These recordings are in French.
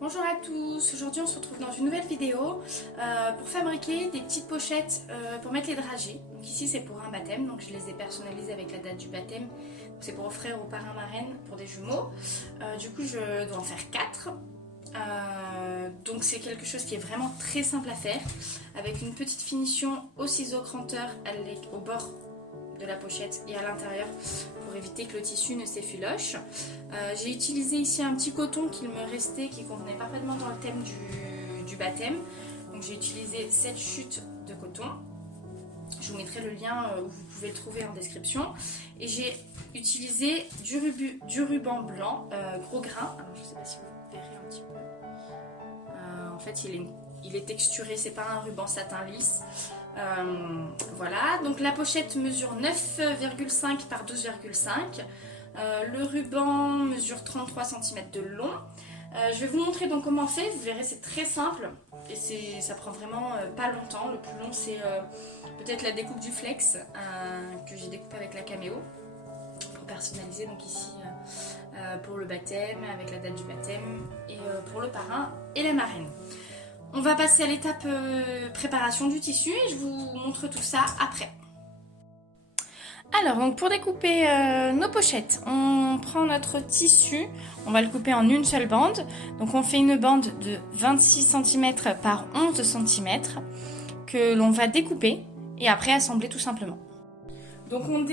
Bonjour à tous, aujourd'hui on se retrouve dans une nouvelle vidéo pour fabriquer des petites pochettes pour mettre les dragées. Donc ici c'est pour un baptême, donc je les ai personnalisées avec la date du baptême. C'est pour offrir aux parrains marraines pour des jumeaux. Du coup je dois en faire 4. Donc c'est quelque chose qui est vraiment très simple à faire, avec une petite finition au ciseau cranteur au bord de la pochette et à l'intérieur pour éviter que le tissu ne s'effiloche. J'ai utilisé ici un petit coton qu'il me restait, qui convenait parfaitement dans le thème du baptême. Donc j'ai utilisé cette chute de coton. Je vous mettrai le lien où vous pouvez le trouver en description. Et j'ai utilisé du ruban blanc gros grain. Alors je ne sais pas si vous verrez un petit peu. En fait il est texturé, c'est pas un ruban satin lisse. Voilà, donc la pochette mesure 9,5 par 12,5. Le ruban mesure 33 cm de long. Je vais vous montrer donc comment on fait. Vous verrez, c'est très simple et ça prend vraiment pas longtemps. Le plus long, c'est peut-être la découpe du flex que j'ai découpé avec la caméo pour personnaliser. Donc ici pour le baptême avec la date du baptême et pour le parrain et la marraine. On va passer à l'étape préparation du tissu et je vous montre tout ça après. Alors, donc pour découper nos pochettes, on prend notre tissu, on va le couper en une seule bande. Donc on fait une bande de 26 cm par 11 cm que l'on va découper et après assembler tout simplement. Donc on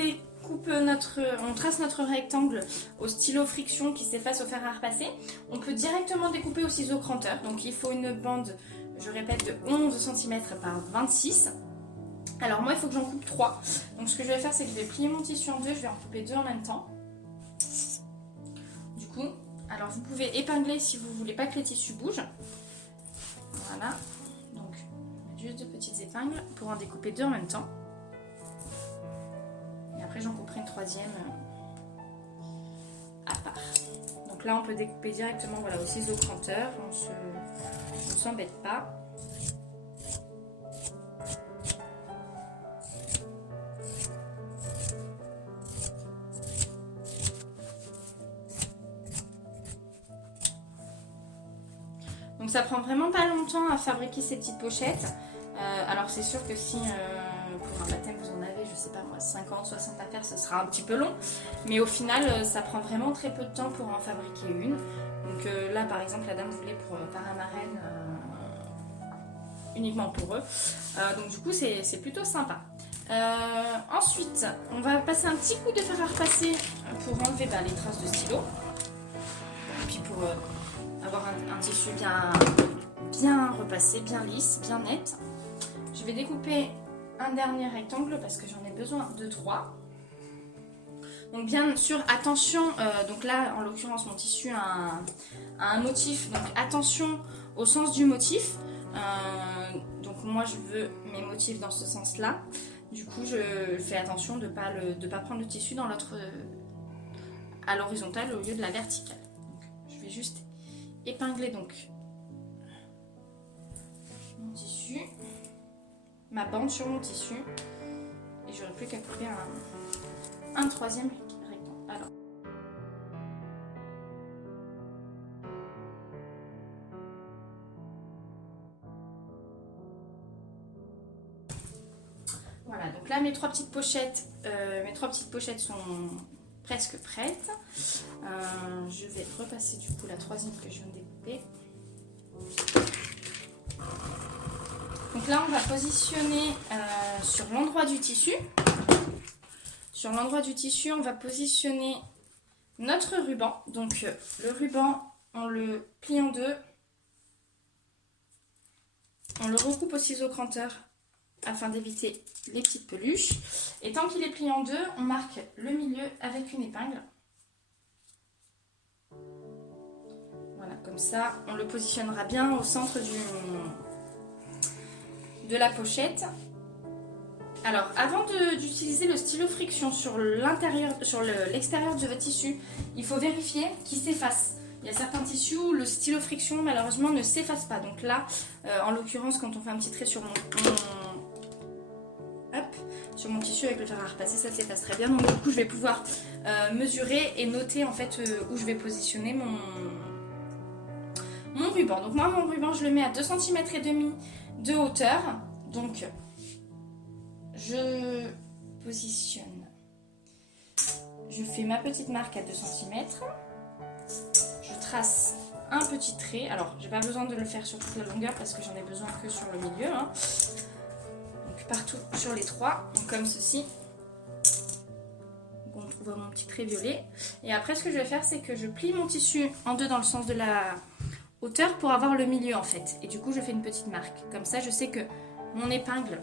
trace notre rectangle au stylo friction qui s'efface au fer à repasser. On peut directement découper au ciseau cranteur. Donc il faut une bande, je répète, de 11 cm par 26. Alors moi il faut que j'en coupe 3. Donc ce que je vais faire, c'est que je vais plier mon tissu en deux. Je vais en couper 2 en même temps. Du coup, alors vous pouvez épingler si vous ne voulez pas que les tissus bougent. Voilà. Donc juste 2 petites épingles pour en découper 2 en même temps. Après j'en couperai une troisième à part. Donc là on peut découper directement voilà, au ciseau cranteur, on ne s'embête pas. Donc ça prend vraiment pas longtemps à fabriquer ces petites pochettes. Alors c'est sûr que si pour un baptême vous en avez, je sais pas moi, 50, 60 à faire, ce sera un petit peu long. Mais au final, ça prend vraiment très peu de temps pour en fabriquer une. Donc là par exemple, la dame voulait pour parrain marraine uniquement pour eux. Donc du coup c'est plutôt sympa. Ensuite, on va passer un petit coup de fer à repasser pour enlever les traces de stylo. Et puis pour avoir un tissu bien repassé, bien lisse, bien net. Je vais découper un dernier rectangle parce que j'en ai besoin de 3. Donc bien sûr, attention, donc là en l'occurrence mon tissu a un motif, donc attention au sens du motif. Donc moi je veux mes motifs dans ce sens-là. Du coup je fais attention de ne pas prendre le tissu dans à l'horizontale au lieu de la verticale. Donc, je vais juste épingler donc mon tissu, ma bande sur mon tissu et j'aurai plus qu'à couper un troisième rectangle. Alors, voilà, donc là mes trois petites pochettes sont presque prêtes. Je vais repasser du coup la troisième que je viens de découper. Donc là on va positionner sur l'endroit du tissu. Sur l'endroit du tissu, on va positionner notre ruban. Donc le ruban, on le plie en deux. On le recoupe au ciseau cranteur afin d'éviter les petites peluches. Et tant qu'il est plié en deux, on marque le milieu avec une épingle. Voilà, comme ça, on le positionnera bien au centre de la pochette. Alors, avant d'utiliser le stylo friction sur l'extérieur de votre tissu, il faut vérifier qu'il s'efface. Il y a certains tissus où le stylo friction, malheureusement, ne s'efface pas. Donc là, en l'occurrence, quand on fait un petit trait sur sur mon tissu avec le fer à repasser, ça s'efface très bien. Donc du coup, je vais pouvoir mesurer et noter en fait où je vais positionner mon ruban. Donc moi mon ruban je le mets à 2 cm et demi de hauteur. Donc je positionne. Je fais ma petite marque à 2 cm. Je trace un petit trait. Alors j'ai pas besoin de le faire sur toute la longueur parce que j'en ai besoin que sur le milieu. Hein. Donc partout sur les trois. Donc comme ceci. On trouve mon petit trait violet. Et après ce que je vais faire c'est que je plie mon tissu en deux dans le sens de la hauteur pour avoir le milieu en fait. Et du coup je fais une petite marque. Comme ça je sais que mon épingle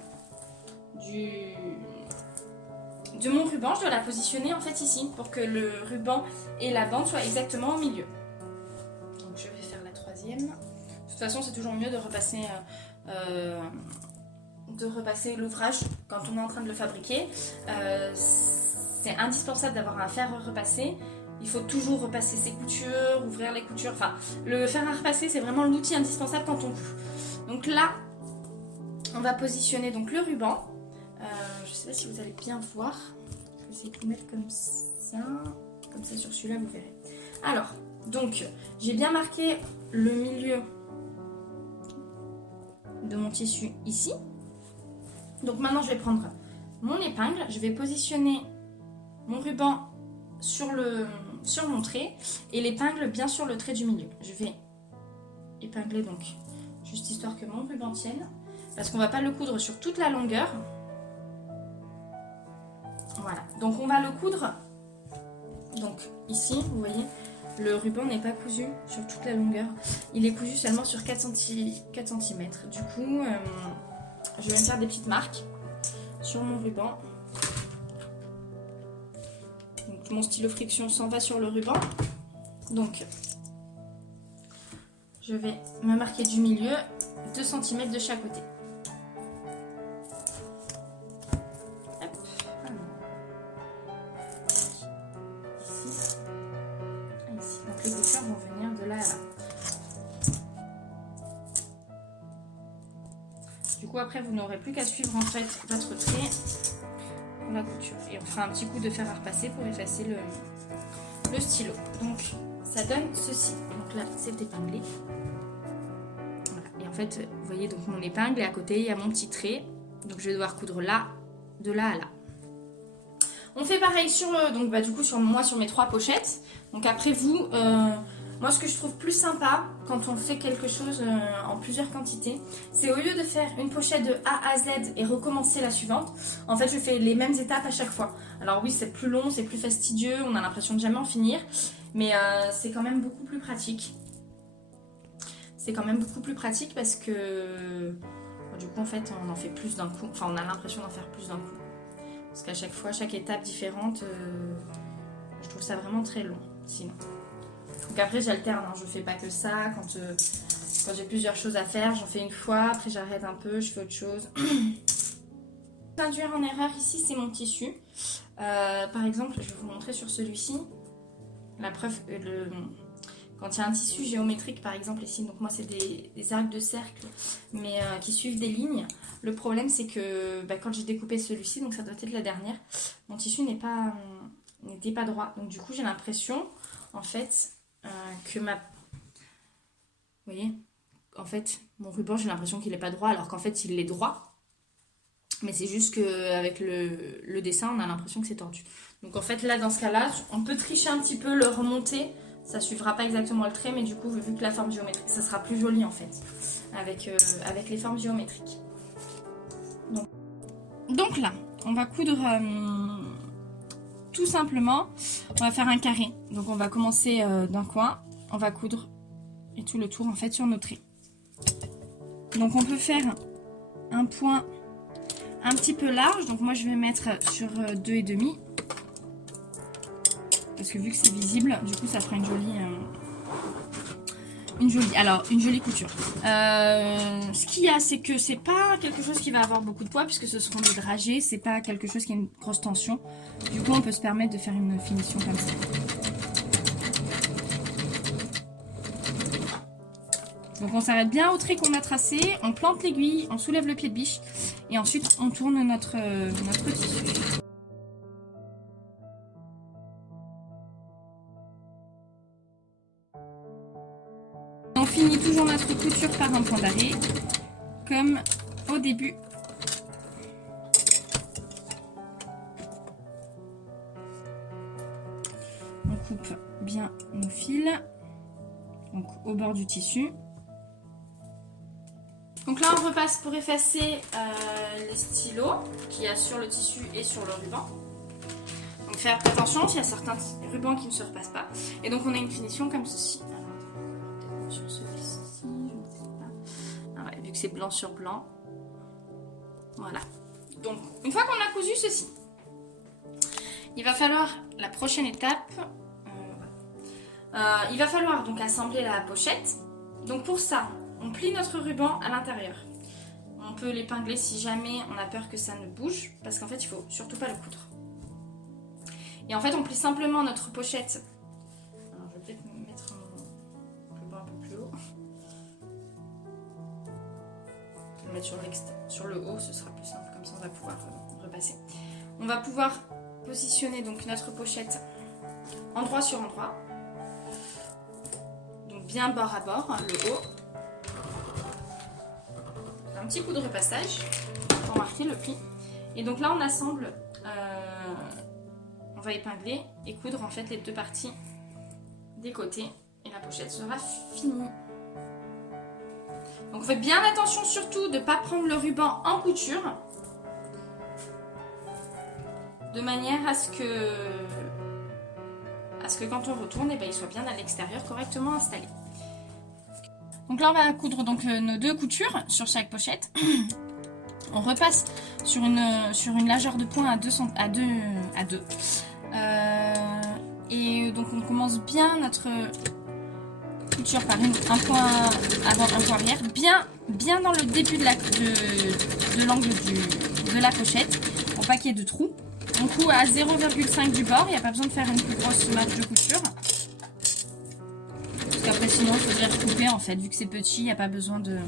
de mon ruban, je dois la positionner en fait ici pour que le ruban et la bande soient exactement au milieu. Donc je vais faire la troisième. De toute façon c'est toujours mieux de repasser l'ouvrage quand on est en train de le fabriquer. C'est indispensable d'avoir un fer à repasser. Il faut toujours repasser ses coutures, ouvrir les coutures. Enfin, le fer à repasser, c'est vraiment l'outil indispensable quand on coud. Donc là, on va positionner donc le ruban. Je ne sais pas si vous allez bien voir. Je vais essayer de vous mettre comme ça. Comme ça, sur celui-là, vous verrez. Alors, donc, j'ai bien marqué le milieu de mon tissu ici. Donc maintenant, je vais prendre mon épingle. Je vais positionner mon ruban sur mon trait et l'épingle bien sur le trait du milieu. Je vais épingler donc juste histoire que mon ruban tienne parce qu'on va pas le coudre sur toute la longueur. Voilà, donc on va le coudre. Donc ici, vous voyez, le ruban n'est pas cousu sur toute la longueur. Il est cousu seulement sur 4 cm. Du coup, je vais me faire des petites marques sur mon ruban. Donc, mon stylo friction s'en va sur le ruban. Donc, je vais me marquer du milieu 2 cm de chaque côté. Hop. Ici. Ici. Donc, les coutures vont venir de là à là. Du coup, après, vous n'aurez plus qu'à suivre en fait votre trait pour la couture. Et on fera un petit coup de fer à repasser pour effacer le stylo. Donc, ça donne ceci. Donc là, c'est épinglé. Voilà. Et en fait, vous voyez donc mon épingle et à côté, il y a mon petit trait. Donc, je vais devoir coudre là, de là à là. On fait pareil sur, donc, du coup, sur mes 3 pochettes. Donc, après vous... moi, ce que je trouve plus sympa quand on fait quelque chose en plusieurs quantités, c'est au lieu de faire une pochette de A à Z et recommencer la suivante, en fait, je fais les mêmes étapes à chaque fois. Alors oui, c'est plus long, c'est plus fastidieux, on a l'impression de jamais en finir, mais c'est quand même beaucoup plus pratique. C'est quand même beaucoup plus pratique parce que du coup, en fait, on en fait plus d'un coup. Enfin, on a l'impression d'en faire plus d'un coup. Parce qu'à chaque fois, chaque étape différente, je trouve ça vraiment très long, sinon. Donc après j'alterne, hein. Je fais pas que ça, quand j'ai plusieurs choses à faire, j'en fais une fois, après j'arrête un peu, je fais autre chose. Induire en erreur ici, c'est mon tissu. Par exemple, je vais vous montrer sur celui-ci, la preuve, quand il y a un tissu géométrique par exemple ici, donc moi c'est des arcs de cercle, mais qui suivent des lignes. Le problème c'est que quand j'ai découpé celui-ci, donc ça doit être la dernière, mon tissu n'était pas droit. Donc du coup j'ai l'impression en fait que vous voyez, en fait mon ruban j'ai l'impression qu'il n'est pas droit alors qu'en fait il est droit, mais c'est juste qu'avec le dessin on a l'impression que c'est tordu. Donc en fait là dans ce cas là on peut tricher un petit peu, le remonter, ça suivra pas exactement le trait, mais du coup vu que la forme géométrique, ça sera plus joli en fait avec les formes géométriques. Donc là on va coudre tout simplement, on va faire un carré. Donc on va commencer d'un coin, on va coudre et tout le tour en fait sur nos traits. Donc on peut faire un point un petit peu large. Donc moi je vais mettre sur 2,5 parce que vu que c'est visible, du coup ça fera une jolie couture. Ce qu'il y a, c'est que c'est pas quelque chose qui va avoir beaucoup de poids puisque ce seront des dragées, c'est pas quelque chose qui a une grosse tension. Du coup, on peut se permettre de faire une finition comme ça. Donc on s'arrête bien au trait qu'on a tracé, on plante l'aiguille, on soulève le pied de biche et ensuite on tourne notre tissu. finit toujours notre couture par un point d'arrêt, comme au début. On coupe bien nos fils, donc au bord du tissu. Donc là on repasse pour effacer les stylos qu'il y a sur le tissu et sur le ruban. Donc faire attention, il y a certains rubans qui ne se repassent pas. Et donc on a une finition comme ceci. Alors, peut-être sur celui-ci, je ne sais pas. Ah ouais, vu que c'est blanc sur blanc. Voilà. Donc une fois qu'on a cousu ceci, il va falloir la prochaine étape. Il va falloir donc assembler la pochette. Donc pour ça, on plie notre ruban à l'intérieur. On peut l'épingler si jamais on a peur que ça ne bouge, parce qu'en fait il faut surtout pas le coudre. Et en fait on plie simplement notre pochette. Alors, je vais peut-être mettre mon ruban un peu plus haut. Je vais le mettre sur le haut, ce sera plus simple, comme ça on va pouvoir repasser. On va pouvoir positionner donc notre pochette endroit sur endroit. Donc bien bord à bord, le haut. Un petit coup de repassage pour marquer le pli. Et donc là on assemble, on va épingler et coudre en fait les deux parties des côtés et la pochette sera finie. Donc faites bien attention surtout de ne pas prendre le ruban en couture, de manière à ce que quand on retourne, il soit bien à l'extérieur correctement installé. Donc là on va coudre donc nos deux coutures sur chaque pochette. On repasse sur une largeur de point à 2. Et donc on commence bien notre couture par un point avant, un point arrière, bien dans le début de l'angle de la pochette, pour pas qu'il y ait de trous. On coud à 0,5 du bord, il n'y a pas besoin de faire une plus grosse marge de couture. Parce qu'après sinon il faudrait recouper en fait, vu que c'est petit, il n'y a pas besoin de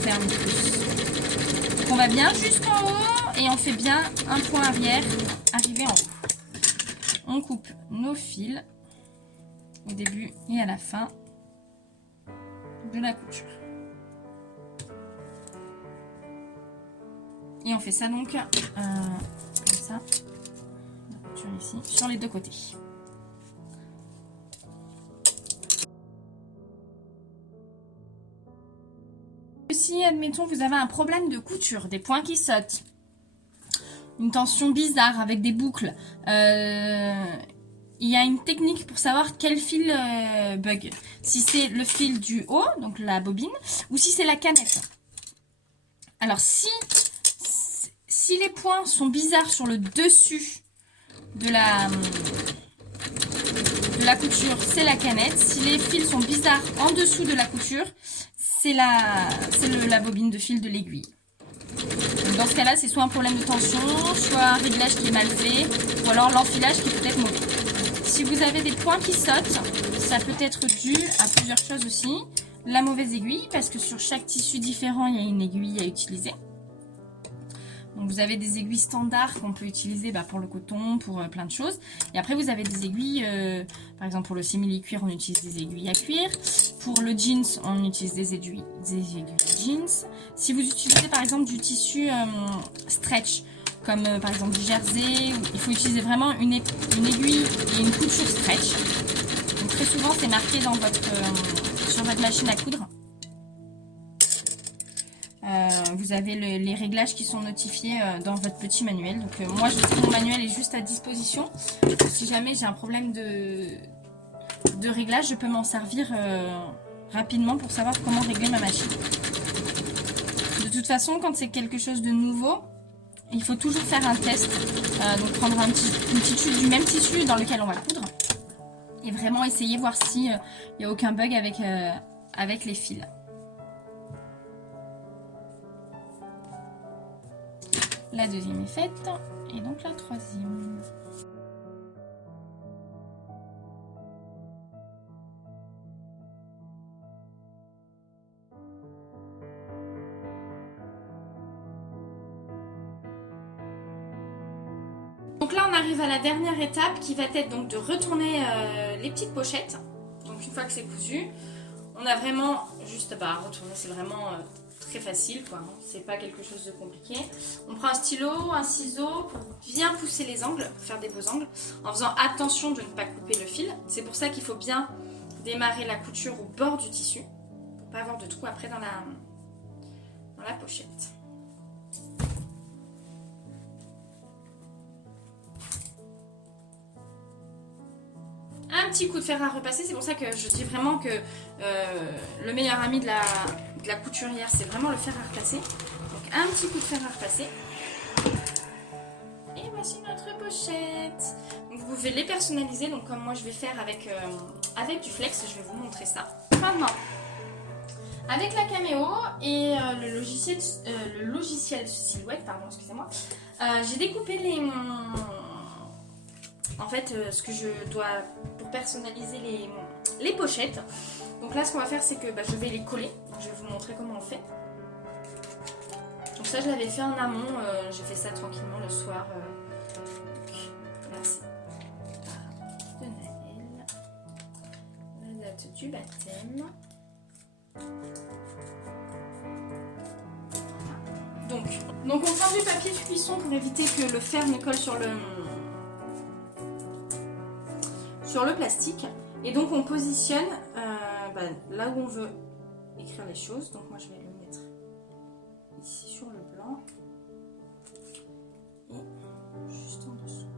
faire un plus. Donc on va bien jusqu'en haut et on fait bien un point arrière, arrivé en haut. On coupe nos fils au début et à la fin de la couture. Et on fait ça donc comme ça, la couture ici, sur les deux côtés. Si, admettons, vous avez un problème de couture, des points qui sautent, une tension bizarre avec des boucles, il y a une technique pour savoir quel fil bug. Si c'est le fil du haut, donc la bobine, ou si c'est la canette. Alors si les points sont bizarres sur le dessus de la couture, c'est la canette. Si les fils sont bizarres en dessous de la couture, c'est la bobine de fil de l'aiguille. Dans ce cas-là, c'est soit un problème de tension, soit un réglage qui est mal fait, ou alors l'enfilage qui peut être mauvais. Si vous avez des points qui sautent, ça peut être dû à plusieurs choses aussi. La mauvaise aiguille, parce que sur chaque tissu différent, il y a une aiguille à utiliser. Donc vous avez des aiguilles standards qu'on peut utiliser pour le coton, pour plein de choses. Et après vous avez des aiguilles, par exemple pour le simili-cuir, on utilise des aiguilles à cuir. Pour le jeans, on utilise des aiguilles jeans. Si vous utilisez par exemple du tissu stretch, comme par exemple du jersey, il faut utiliser vraiment une aiguille et une couture stretch. Donc très souvent c'est marqué dans sur votre machine à coudre. Vous avez les réglages qui sont notifiés dans votre petit manuel. Donc moi je sais que mon manuel est juste à disposition. Si jamais j'ai un problème de réglage, je peux m'en servir rapidement pour savoir comment régler ma machine. De toute façon, quand c'est quelque chose de nouveau, il faut toujours faire un test. Donc prendre une petite chute du même tissu dans lequel on va coudre. Et vraiment essayer, voir s'il n'y a aucun bug avec les fils. La deuxième est faite, et donc la troisième. Donc là on arrive à la dernière étape qui va être donc de retourner les petites pochettes. Donc une fois que c'est cousu, on a vraiment juste à retourner, c'est vraiment très facile quoi, c'est pas quelque chose de compliqué. On prend un stylo, un ciseau pour bien pousser les angles, faire des beaux angles, en faisant attention de ne pas couper le fil. C'est pour ça qu'il faut bien démarrer la couture au bord du tissu, pour pas avoir de trou après dans la pochette. Un petit coup de fer à repasser, c'est pour ça que je dis vraiment que le meilleur ami de la couturière, c'est vraiment le fer à repasser. Donc un petit coup de fer à repasser. Et voici notre pochette. Donc vous pouvez les personnaliser, donc comme moi je vais faire avec du flex, je vais vous montrer ça. Maintenant, avec la caméo et le logiciel Silhouette, pardon, excusez-moi, j'ai découpé en fait, ce que je dois pour personnaliser les pochettes. Donc là, ce qu'on va faire, c'est que je vais les coller. Je vais vous montrer comment on fait. Donc ça, je l'avais fait en amont. J'ai fait ça tranquillement le soir. Là, c'est de Naël. La date du baptême. Donc on prend du papier de cuisson pour éviter que le fer ne colle sur le plastique, et donc on positionne là où on veut écrire les choses. Donc moi je vais le mettre ici sur le blanc et juste en dessous.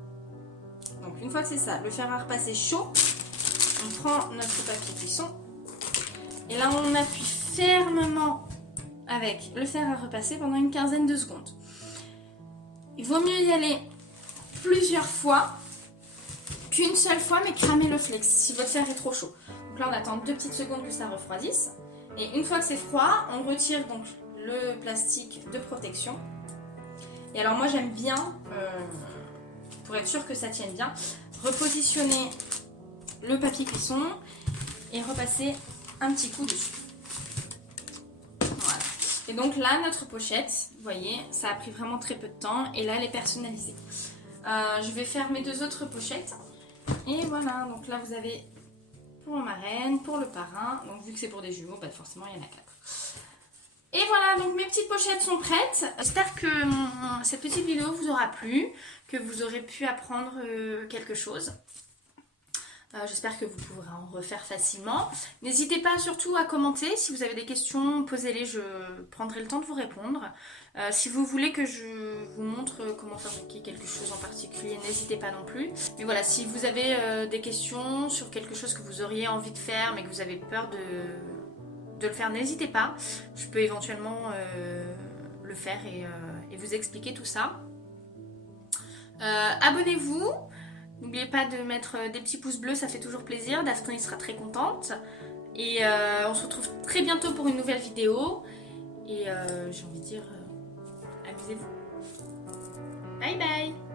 Donc une fois que c'est ça, le fer à repasser chaud, on prend notre papier cuisson et là on appuie fermement avec le fer à repasser pendant une quinzaine de secondes. Il vaut mieux y aller plusieurs fois qu'une seule fois, mais cramer le flex si votre fer est trop chaud. Donc là on attend 2 petites secondes que ça refroidisse, et une fois que c'est froid, on retire donc le plastique de protection. Et alors moi j'aime bien, pour être sûr que ça tienne bien, repositionner le papier cuisson et repasser un petit coup dessus. Voilà. Et donc là notre pochette, vous voyez, ça a pris vraiment très peu de temps, et là elle est personnalisée. Je vais faire mes 2 autres pochettes. Et voilà, donc là vous avez pour ma marraine, pour le parrain, donc vu que c'est pour des jumeaux, forcément il y en a 4. Et voilà, donc mes petites pochettes sont prêtes. J'espère que cette petite vidéo vous aura plu, que vous aurez pu apprendre quelque chose. J'espère que vous pourrez en refaire facilement. N'hésitez pas surtout à commenter. Si vous avez des questions, posez-les, je prendrai le temps de vous répondre. Si vous voulez que je vous montre comment fabriquer quelque chose en particulier, n'hésitez pas non plus. Mais voilà, si vous avez des questions sur quelque chose que vous auriez envie de faire mais que vous avez peur de le faire, n'hésitez pas. Je peux éventuellement le faire et vous expliquer tout ça. Abonnez-vous. N'oubliez pas de mettre des petits pouces bleus, ça fait toujours plaisir. Daphné sera très contente. Et on se retrouve très bientôt pour une nouvelle vidéo. Et j'ai envie de dire, amusez-vous. Bye bye!